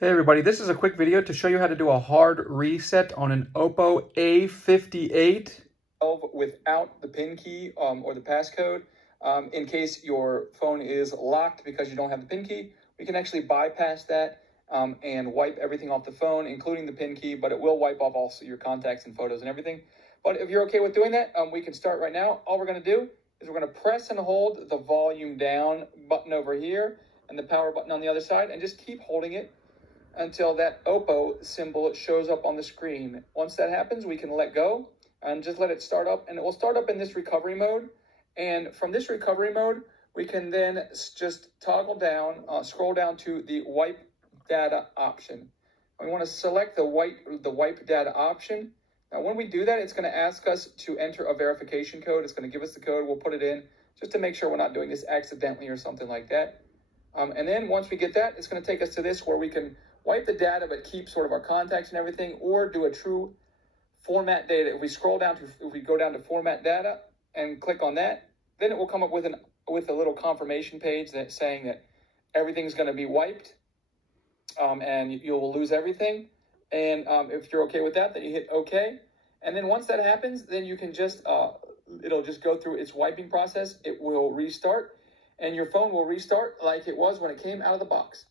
Hey everybody, this is a quick video to show you how to do a hard reset on an OPPO A58 without the PIN key or the passcode. In case your phone is locked because you don't have the PIN key, we can actually bypass that and wipe everything off the phone, including the PIN key, but it will wipe off also your contacts and photos and everything. But if you're okay with doing that, we can start right now. All we're going to do is we're going to press and hold the volume down button over here and the power button on the other side, and just keep holding it until that OPPO symbol shows up on the screen. Once that happens, we can let go and just let it start up, and it will start up in this recovery mode. And from this recovery mode, we can then just toggle down, scroll down to the wipe data option. We want to select the wipe data option. Now, when we do that, it's going to ask us to enter a verification code. It's going to give us the code. We'll put it in just to make sure we're not doing this accidentally or something like that. And then once we get that, it's going to take us to this where we can wipe the data but keep sort of our contacts and everything, or do a true format data. If we go down to format data and click on that, then it will come up with a little confirmation page that's saying that everything's going to be wiped, and you'll lose everything. And if you're okay with that, then you hit OK. And then once that happens, then you can just it'll just go through its wiping process. It will restart, and your phone will restart like it was when it came out of the box.